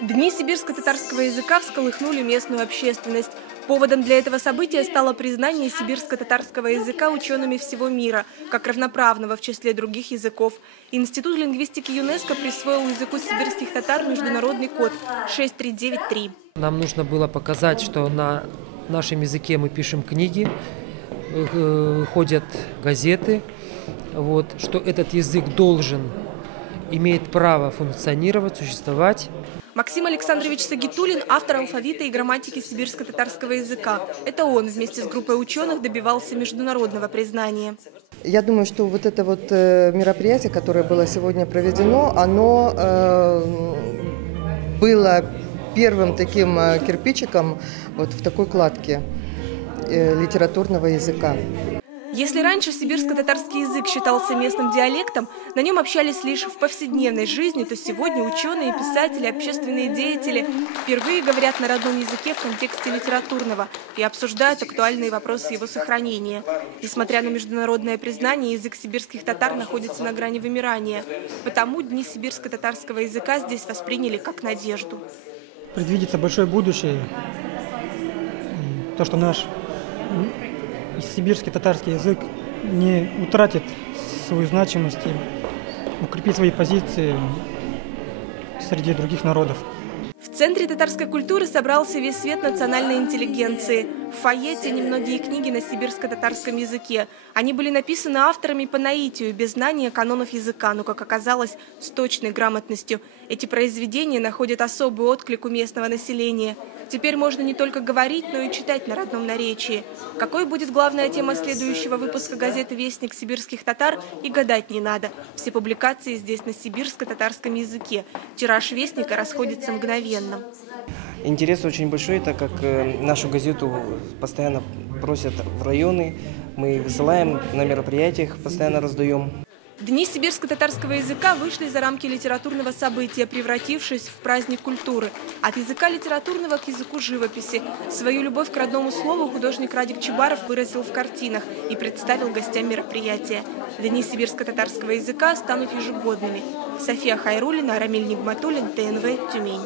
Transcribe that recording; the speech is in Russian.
Дни сибирско-татарского языка всколыхнули местную общественность. Поводом для этого события стало признание сибирско-татарского языка учеными всего мира, как равноправного в числе других языков. Институт лингвистики ЮНЕСКО присвоил языку сибирских татар международный код 6393. Нам нужно было показать, что на нашем языке мы пишем книги, ходят газеты, что этот язык имеет право функционировать, существовать. Максим Александрович Сагитулин – автор алфавита и грамматики сибирско-татарского языка. Это он вместе с группой ученых добивался международного признания. Я думаю, что вот это мероприятие, которое было сегодня проведено, оно было первым таким кирпичиком в такой кладке литературного языка. Если раньше сибирско-татарский язык считался местным диалектом, на нем общались лишь в повседневной жизни, то сегодня ученые, писатели, общественные деятели впервые говорят на родном языке в контексте литературного и обсуждают актуальные вопросы его сохранения. Несмотря на международное признание, язык сибирских татар находится на грани вымирания. Потому дни сибирско-татарского языка здесь восприняли как надежду. Предвидится большое будущее. То, что наш сибирский татарский язык не утратит свою значимость и укрепит свои позиции среди других народов. В центре татарской культуры собрался весь свет национальной интеллигенции. В фойе те немногие книги на сибирско-татарском языке. Они были написаны авторами по наитию, без знания канонов языка, но, как оказалось, с точной грамотностью. Эти произведения находят особый отклик у местного населения. Теперь можно не только говорить, но и читать на родном наречии. Какой будет главная тема следующего выпуска газеты «Вестник сибирских татар» и гадать не надо. Все публикации здесь на сибирско-татарском языке. Тираж «Вестника» расходится мгновенно. Интерес очень большой, так как нашу газету постоянно просят в районы. Мы высылаем на мероприятиях, постоянно раздаем. Дни сибирско-татарского языка вышли за рамки литературного события, превратившись в праздник культуры. От языка литературного к языку живописи. Свою любовь к родному слову художник Радик Чебаров выразил в картинах и представил гостям мероприятия. Дни сибирско-татарского языка станут ежегодными. София Хайруллина, Рамиль Нигматуллин, ТНВ, Тюмень.